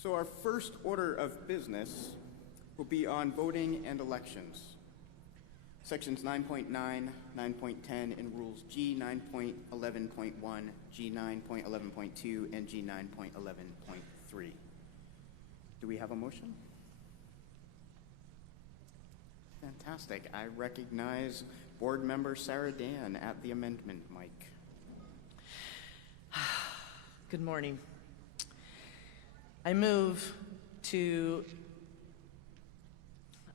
So our first order of business will be on voting and elections. Sections 9.9, 9.10 in Rules G 9.11.1, G 9.11.2, and G 9.11.3. Do we have a motion? Fantastic. I recognize Board Member Sarah Dan at the amendment mic. Good morning. I move to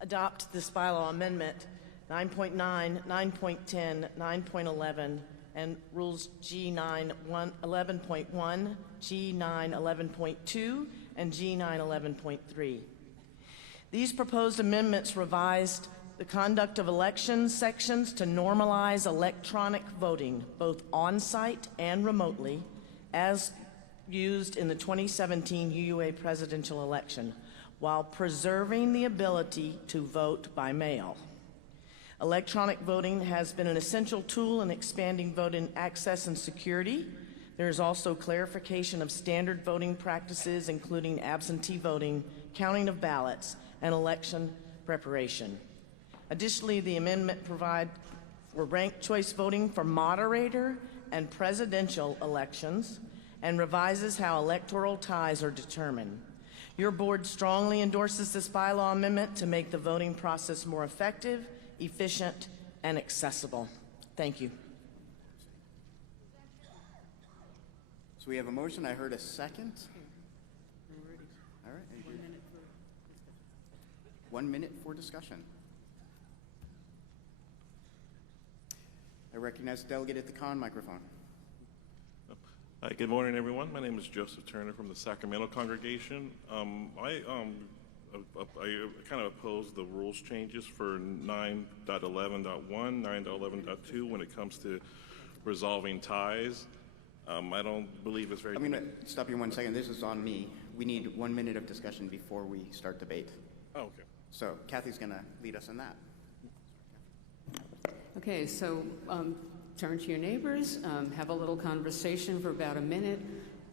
adopt this bylaw amendment 9.9, 9.10, 9.11, and Rules G 9.11.1, G 9.11.2, and G 9.11.3. These proposed amendments revised the conduct of elections sections to normalize electronic voting, both on-site and remotely, as used in the 2017 UUA presidential election, while preserving the ability to vote by mail. Electronic voting has been an essential tool in expanding voting access and security. There is also clarification of standard voting practices, including absentee voting, counting of ballots, and election preparation. Additionally, the amendment provides for ranked choice voting for moderator and presidential elections and revises how electoral ties are determined. Your board strongly endorses this bylaw amendment to make the voting process more effective, efficient, and accessible. Thank you. So we have a motion. I heard a second. All right. 1 minute for discussion. I recognize the delegate at the con microphone. Hi, good morning, everyone. My name is Joseph Turner from the Sacramento congregation. I kind of oppose the rules changes for 9.11.1, 9.11.2 when it comes to resolving ties. I don't believe it's very... I'm going to stop you 1 second. This is on me. We need 1 minute of discussion before we start debate. Oh, okay. So Kathy's going to lead us in that. Okay, so turn to your neighbors, have a little conversation for about a minute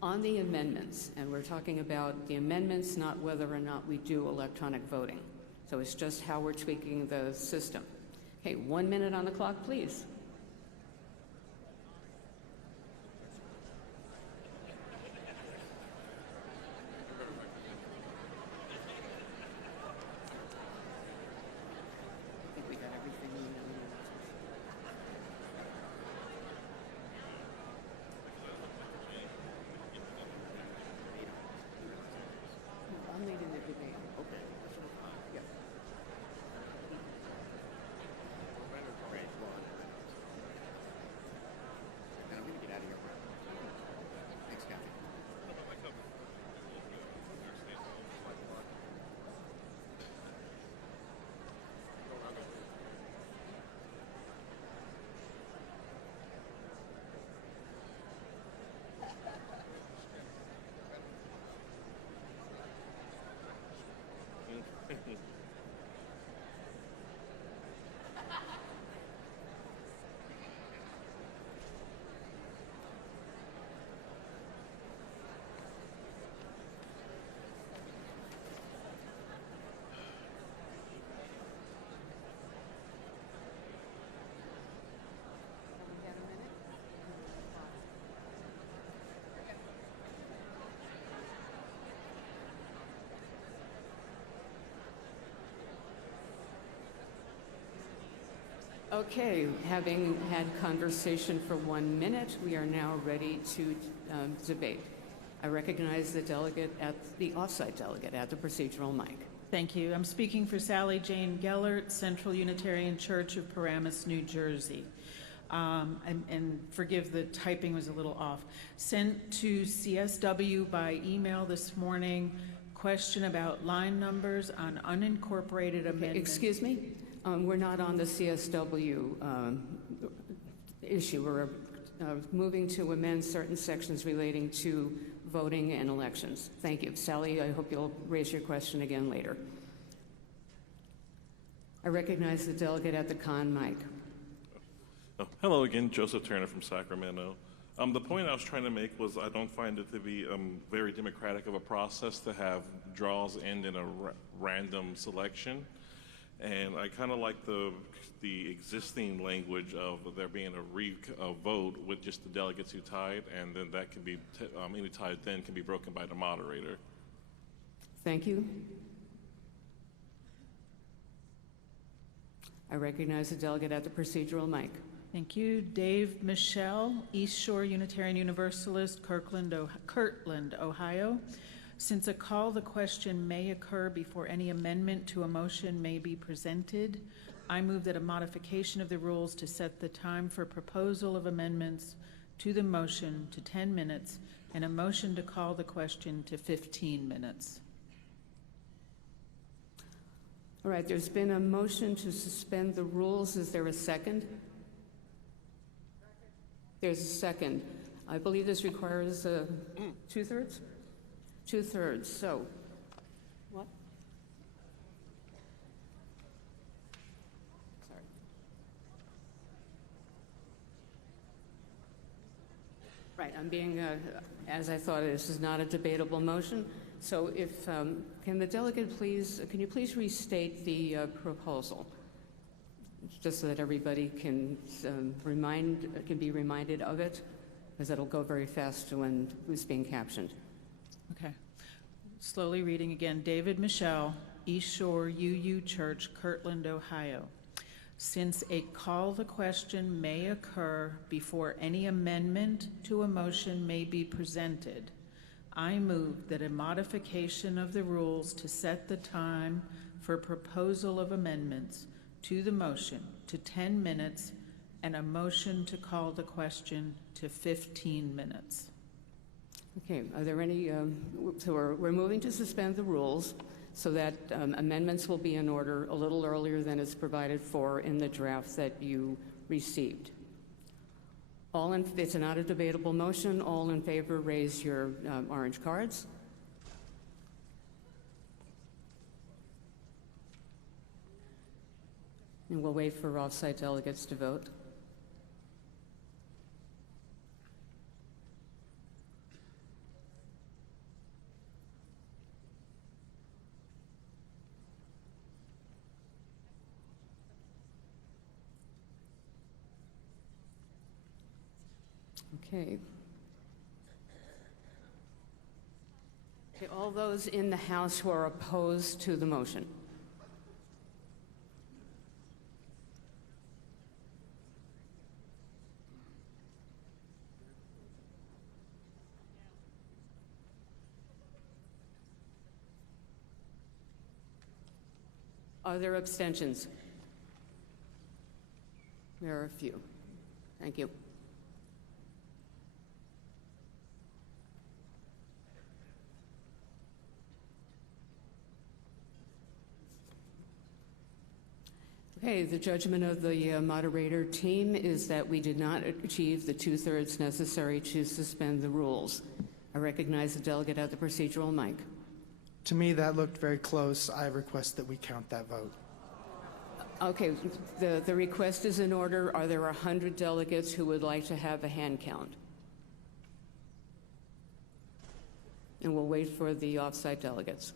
on the amendments. And we're talking about the amendments, not whether or not we do electronic voting. So it's just how we're tweaking the system. Okay, 1 minute on the clock, please. Okay, having had conversation for 1 minute, we are now ready to debate. I recognize the delegate at the offsite delegate at the procedural mic. Thank you. I'm speaking for Sally Jane Gellert, Central Unitarian Church of Paramus, New Jersey. And forgive the typing was a little off. Sent to CSW by email this morning, question about line numbers on unincorporated amendments. Excuse me? We're not on the CSW issue. We're moving to amend certain sections relating to voting and elections. Thank you. Sally, I hope you'll raise your question again later. I recognize the delegate at the con mic. Oh, hello again, Joseph Turner from Sacramento. The point I was trying to make was I don't find it to be very democratic of a process to have draws end in a random selection. And I kind of like the existing language of there being a vote with just the delegates who tied, and then that can be, any tie then can be broken by the moderator. Thank you. I recognize the delegate at the procedural mic. Thank you. Dave Michelle, East Shore Unitarian Universalist, Kirtland, Ohio. Since a call the question may occur before any amendment to a motion may be presented, I move that a modification of the rules to set the time for proposal of amendments to the motion to 10 minutes and a motion to call the question to 15 minutes. All right, there's been a motion to suspend the rules. Is there a second? There's a second. I believe this requires two-thirds? Two-thirds, so. What? Sorry. Right, I'm being, as I thought, this is not a debatable motion. So if, can the delegate please, can you please restate the proposal? Just so that everybody can be reminded of it, because it'll go very fast when it's being captioned. Okay. Slowly reading again. David Michelle, East Shore UU Church, Kirtland, Ohio. Since a call the question may occur before any amendment to a motion may be presented, I move that a modification of the rules to set the time for proposal of amendments to the motion to 10 minutes and a motion to call the question to 15 minutes. Okay, are there any, so we're moving to suspend the rules so that amendments will be in order a little earlier than is provided for in the draft that you received. It's not a debatable motion. All in favor, raise your orange cards. And we'll wait for off-site delegates to vote. Okay. Okay, all those in the House who are opposed to the motion. Are there abstentions? There are a few. Thank you. Okay, the judgment of the moderator team is that we did not achieve the two-thirds necessary to suspend the rules. I recognize the delegate at the procedural mic. To me, that looked very close. I request that we count that vote. Okay, the request is in order. Are there 100 delegates who would like to have a hand count? And we'll wait for the off-site delegates.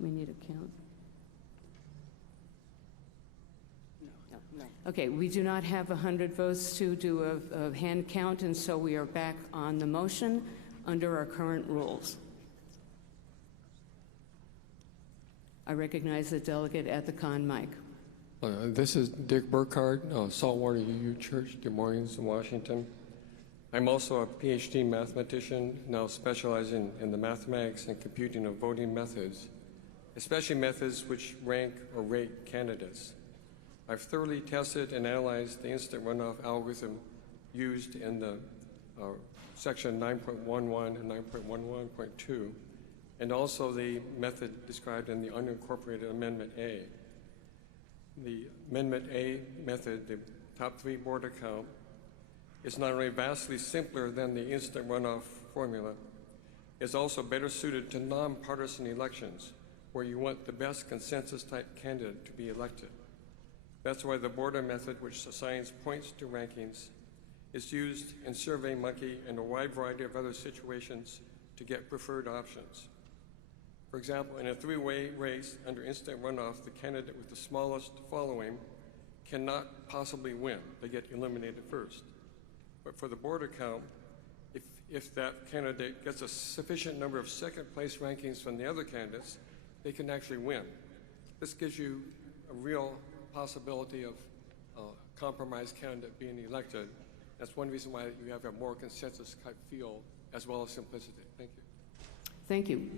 We need a count. No. Okay, we do not have 100 votes to do a hand count, and so we are back on the motion under our current rules. I recognize the delegate at the con mic. This is Dick Burkhardt, Saltwater UU Church, Des Moines, Washington. I'm also a PhD mathematician, now specializing in the mathematics and computing of voting methods, especially methods which rank or rate candidates. I've thoroughly tested and analyzed the instant runoff algorithm used in the section 9.11 and 9.11.2, and also the method described in the unincorporated Amendment A. The Amendment A method, the top three border count, is not only vastly simpler than the instant runoff formula, it's also better suited to nonpartisan elections where you want the best consensus-type candidate to be elected. That's why the border method, which assigns points to rankings, is used in SurveyMonkey and a wide variety of other situations to get preferred options. For example, in a three-way race under instant runoff, the candidate with the smallest following cannot possibly win. They get eliminated first. But for the border count, if that candidate gets a sufficient number of second-place rankings from the other candidates, they can actually win. This gives you a real possibility of a compromise candidate being elected. That's one reason why you have a more consensus-type feel as well as simplicity. Thank you. Thank you.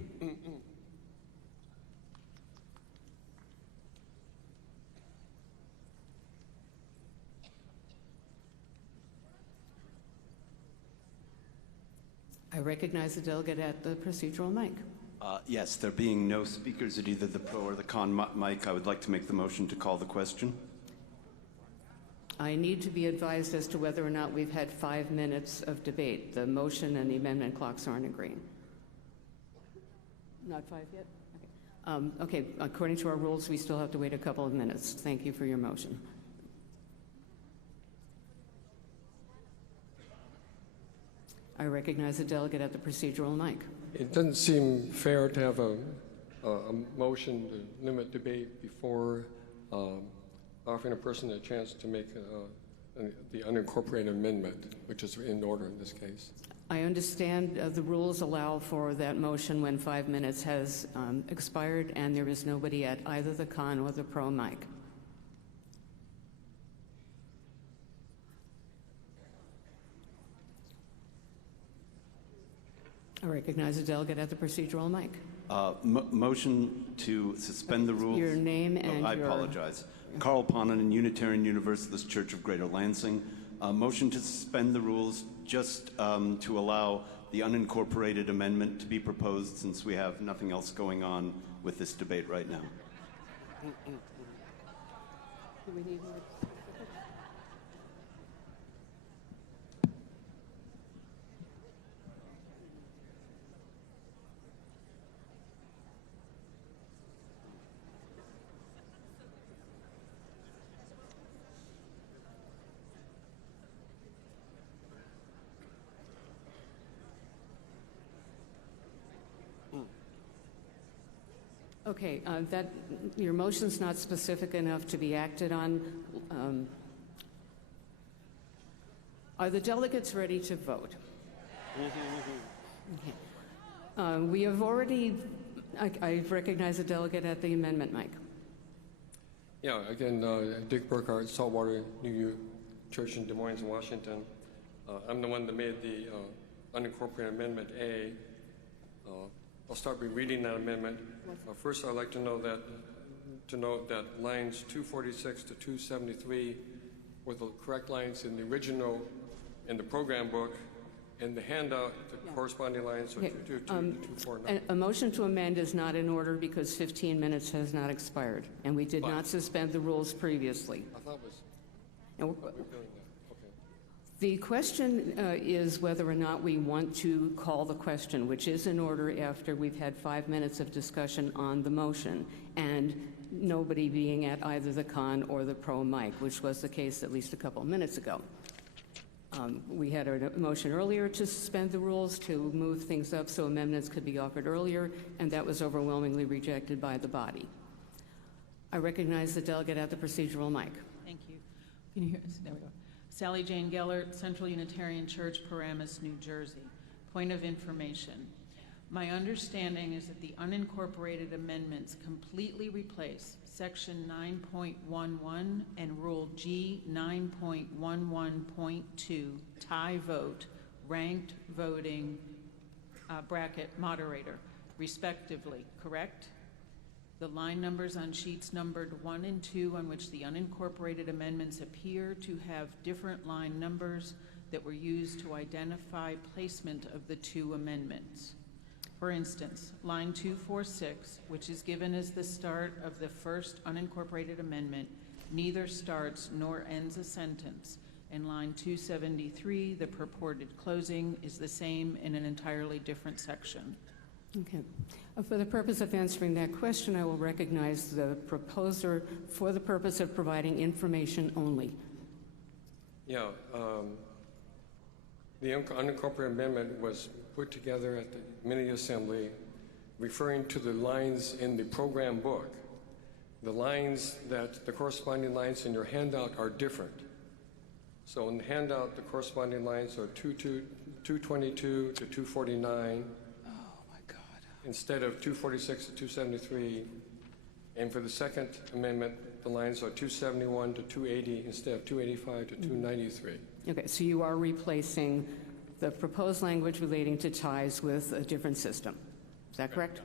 I recognize the delegate at the procedural mic. Yes, there being no speakers at either the pro or the con mic, I would like to make the motion to call the question. I need to be advised as to whether or not we've had 5 minutes of debate. The motion and the amendment clocks aren't agreeing. Not 5 yet? Okay. Okay, according to our rules, we still have to wait a couple of minutes. Thank you for your motion. I recognize the delegate at the procedural mic. It doesn't seem fair to have a motion to limit debate before offering a person a chance to make the unincorporated amendment, which is in order in this case. I understand the rules allow for that motion when 5 minutes has expired and there is nobody at either the con or the pro mic. I recognize the delegate at the procedural mic. Motion to suspend the rules. Your name and I apologize. Carl Ponanen, Unitarian Universalist Church of Greater Lansing. Motion to suspend the rules just to allow the unincorporated amendment to be proposed since we have nothing else going on with this debate right now. Do we need more? Okay, your motion's not specific enough to be acted on. Are the delegates ready to vote? Okay. We have already, I recognize a delegate at the amendment mic. Yeah, again, Dick Burkhardt, Saltwater New Church in Des Moines, Washington. I'm the one that made the unincorporated Amendment A. I'll start by reading that amendment. First, I'd like to note that lines 246 to 273 were the correct lines in the original, in the program book, and the handout, the corresponding lines are 222 to 249. A motion to amend is not in order because 15 minutes has not expired, and we did not suspend the rules previously. I thought it was. And We're doing that. Okay. the question is whether or not we want to call the question, which is in order after we've had 5 minutes of discussion on the motion and nobody being at either the con or the pro mic, which was the case at least a couple of minutes ago. We had a motion earlier to suspend the rules, to move things up so amendments could be offered earlier, and that was overwhelmingly rejected by the body. I recognize the delegate at the procedural mic. Thank you. Can you hear us? There we go. Sally Jane Gellert, Central Unitarian Church, Paramus, New Jersey. Point of information. My understanding is that the unincorporated amendments completely replace Section 9.11 and Rule G 9.11.2, tie vote, ranked voting, bracket moderator, respectively, correct? The line numbers on sheets numbered 1 and 2 on which the unincorporated amendments appear to have different line numbers that were used to identify placement of the two amendments. For instance, line 246, which is given as the start of the first unincorporated amendment, neither starts nor ends a sentence. In line 273, the purported closing is the same in an entirely different section. Okay. For the purpose of answering that question, I will recognize the proposer for the purpose of providing information only. Yeah, the unincorporated amendment was put together at the mini assembly referring to the lines in the program book. The lines the corresponding lines in your handout are different. So in the handout, the corresponding lines are 222 to 249. Oh my God. Instead of 246 to 273. And for the second amendment, the lines are 271 to 280 instead of 285 to 293. Okay, so you are replacing the proposed language relating to ties with a different system. Is that correct?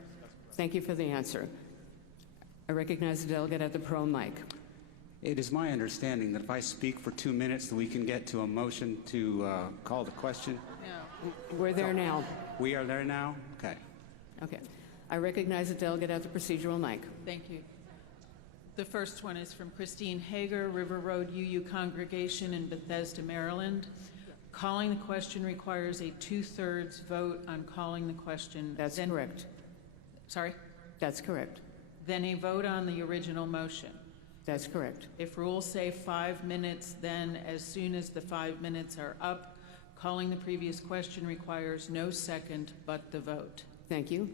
Thank you for the answer. I recognize the delegate at the pro mic. It is my understanding that if I speak for 2 minutes, that we can get to a motion to call the question. We're there now. We are there now? Okay. Okay. I recognize the delegate at the procedural mic. Thank you. The first one is from Christine Hager, River Road UU Congregation in Bethesda, Maryland. Calling the question requires a 2/3 vote on calling the question. That's correct. Sorry? That's correct. Then a vote on the original motion. That's correct. If rules say 5 minutes, then as soon as the 5 minutes are up, calling the previous question requires no second but the vote. Thank you.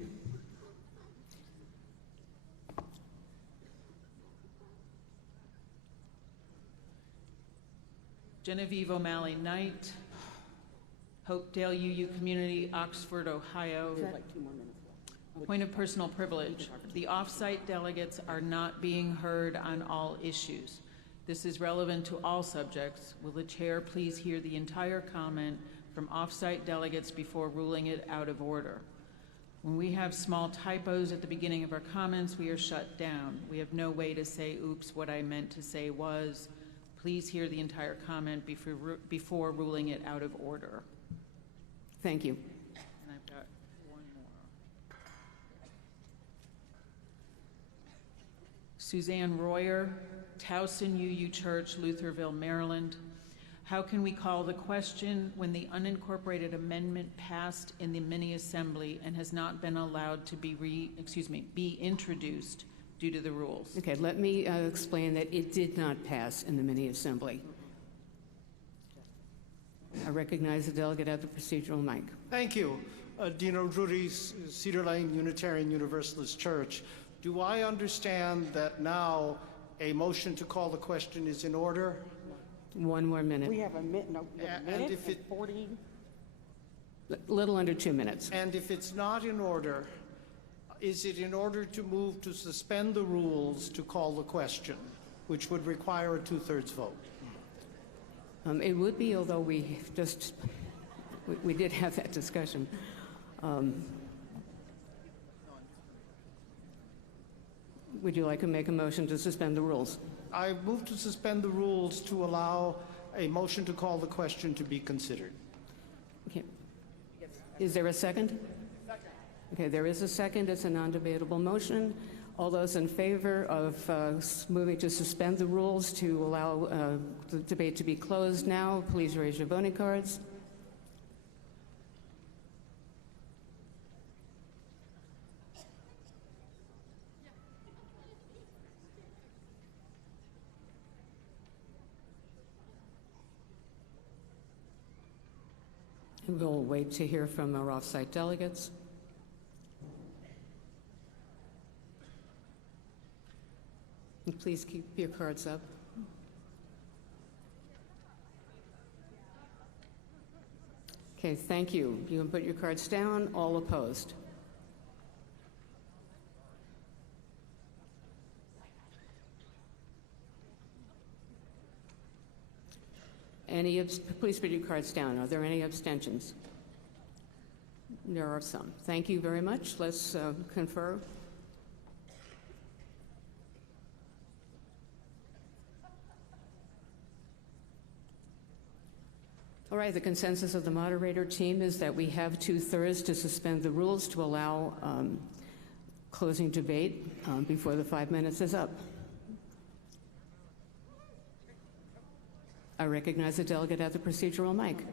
Genevieve O'Malley Knight, Hopedale UU Community, Oxford, Ohio. Point of personal privilege. The off-site delegates are not being heard on all issues. This is relevant to all subjects. Will the chair please hear the entire comment from off-site delegates before ruling it out of order? When we have small typos at the beginning of our comments, we are shut down. We have no way to say, oops, what I meant to say was. Please hear the entire comment before ruling it out of order. Thank you. And I've got one more. Suzanne Royer, Towson UU Church, Lutherville, Maryland. How can we call the question when the unincorporated amendment passed in the mini assembly and has not been allowed to be introduced due to the rules? Okay, let me explain that it did not pass in the mini assembly. I recognize the delegate at the procedural mic. Thank you. Dino Drury, Cedar Lane Unitarian Universalist Church. Do I understand that now a motion to call the question is in order? One more minute. We have a minute, And if it, 40. Little under 2 minutes. and if it's not in order, is it in order to move to suspend the rules to call the question, which would require a 2/3 vote? It would be, although we did have that discussion. Would you like to make a motion to suspend the rules? I move to suspend the rules to allow a motion to call the question to be considered. Okay. Is there a second? Okay, there is a second. It's a non-debatable motion. All those in favor of moving to suspend the rules to allow the debate to be closed now, please raise your voting cards. We'll wait to hear from our off-site delegates. And please keep your cards up. Okay, thank you. You can put your cards down. All opposed. Please put your cards down. Are there any abstentions? There are some. Thank you very much. Let's confer. All right, the consensus of the moderator team is that we have 2/3 to suspend the rules to allow closing debate before the 5 minutes is up. I recognize the delegate at the procedural mic.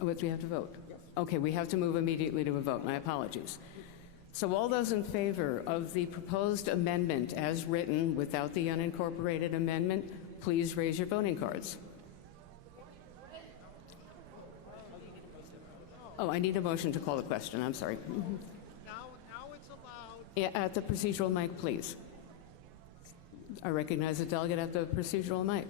Oh, do we have to vote? Okay, we have to move immediately to a vote. My apologies. So all those in favor of the proposed amendment as written without the unincorporated amendment, please raise your voting cards. Oh, I need a motion to call the question. I'm sorry. Now it's allowed. Yeah, at the procedural mic, please. I recognize the delegate at the procedural mic.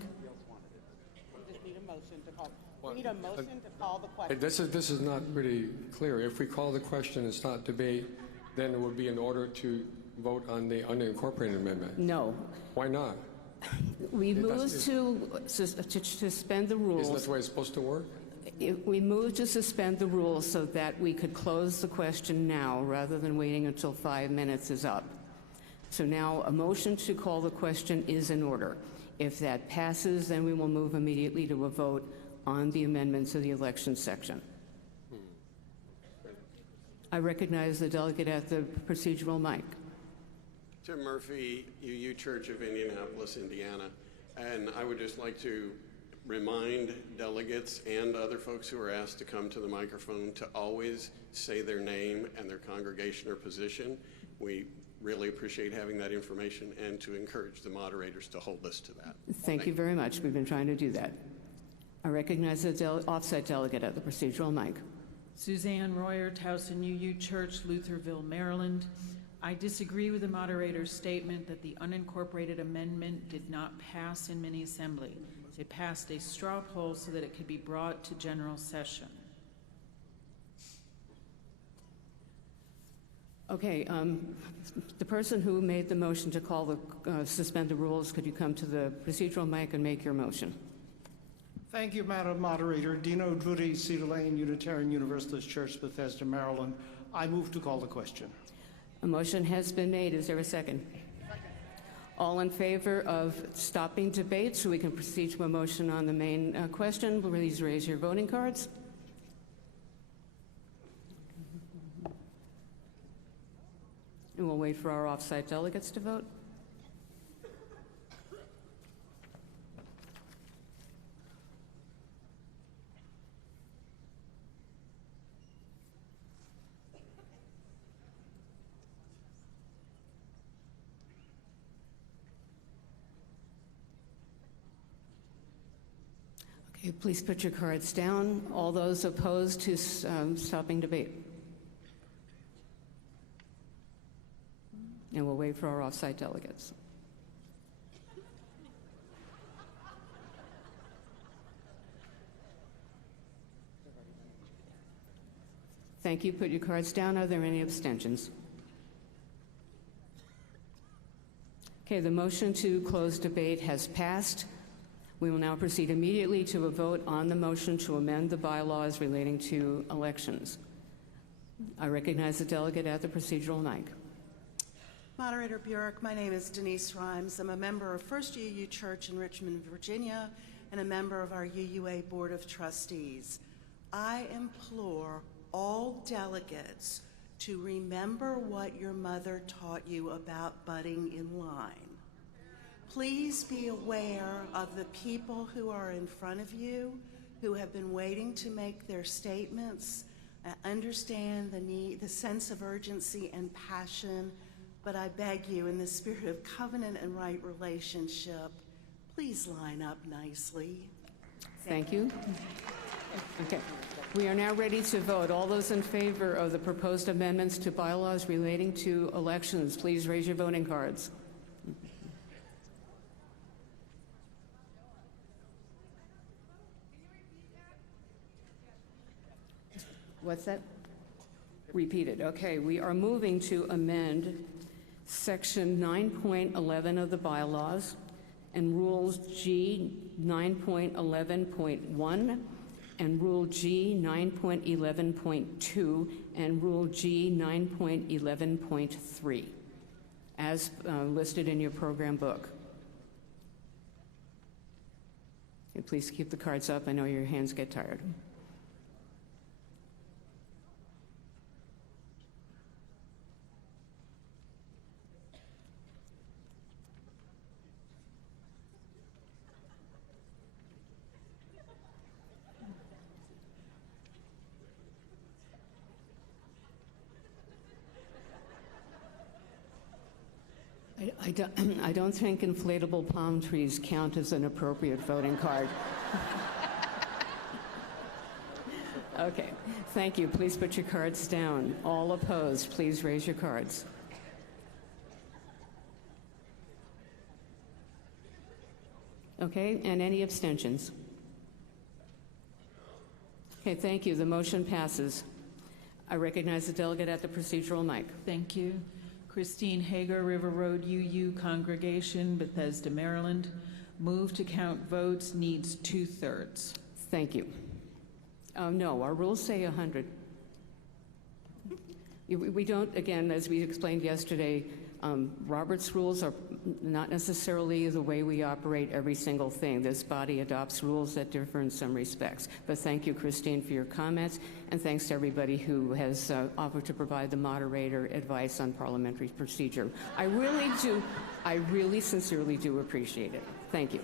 We just need a motion to call. We need a motion to call the question. This is not really clear. If we call the question, it's not debate, then it would be in order to vote on the unincorporated amendment. No. Why not? We moved to suspend the rules. Isn't that the way it's supposed to work? We moved to suspend the rules so that we could close the question now rather than waiting until 5 minutes is up. So now a motion to call the question is in order. If that passes, then we will move immediately to a vote on the amendments of the election section. I recognize the delegate at the procedural mic. Tim Murphy, UU Church of Indianapolis, Indiana. And I would just like to remind delegates and other folks who are asked to come to the microphone to always say their name and their congregation or position. We really appreciate having that information and to encourage the moderators to hold us to that. Thank you very much. We've been trying to do that. I recognize the offsite delegate at the procedural mic. Suzanne Royer, Towson UU Church, Lutherville, Maryland. I disagree with the moderator's statement that the unincorporated amendment did not pass in mini assembly. It passed a straw poll so that it could be brought to general session. Okay, the person who made the motion to call the suspend the rules, could you come to the procedural mic and make your motion? Thank you, Madam Moderator. Dino Drury, Cedar Lane Unitarian Universalist Church, Bethesda, Maryland. I move to call the question. A motion has been made. Is there a second? All in favor of stopping debate so we can proceed to a motion on the main question, please raise your voting cards. And we'll wait for our off-site delegates to vote. Okay, please put your cards down. All those opposed to stopping debate. And we'll wait for our off-site delegates. Thank you. Put your cards down. Are there any abstentions? Okay, the motion to close debate has passed. We will now proceed immediately to a vote on the motion to amend the bylaws relating to elections. I recognize the delegate at the procedural mic. Moderator Bjork, my name is Denise Rhymes. I'm a member of First UU Church in Richmond, Virginia, and a member of our UUA Board of Trustees. I implore all delegates to remember what your mother taught you about butting in line. Please be aware of the people who are in front of you, who have been waiting to make their statements. I understand the need, the sense of urgency and passion, but I beg you, in the spirit of covenant and right relationship, please line up nicely. Thank you. Okay. We are now ready to vote. All those in favor of the proposed amendments to bylaws relating to elections, please raise your voting cards. What's that? Repeated. Okay, we are moving to amend Section 9.11 of the bylaws and Rules G 9.11.1 and Rule G 9.11.2 and Rule G 9.11.3 as listed in your program book. Okay, please keep the cards up. I know your hands get tired. I don't think inflatable palm trees count as an appropriate voting card. Okay, thank you. Please put your cards down. All opposed, please raise your cards. Okay, and any abstentions? Okay, thank you. The motion passes. I recognize the delegate at the procedural mic. Thank you. Christine Hager, River Road UU Congregation, Bethesda, Maryland. Move to count votes, needs 2/3. Thank you. No, our rules say 100. We don't, again, as we explained yesterday, Robert's rules are not necessarily the way we operate every single thing. This body adopts rules that differ in some respects. But thank you, Christine, for your comments, and thanks to everybody who has offered to provide the moderator advice on parliamentary procedure. I really sincerely do appreciate it. Thank you.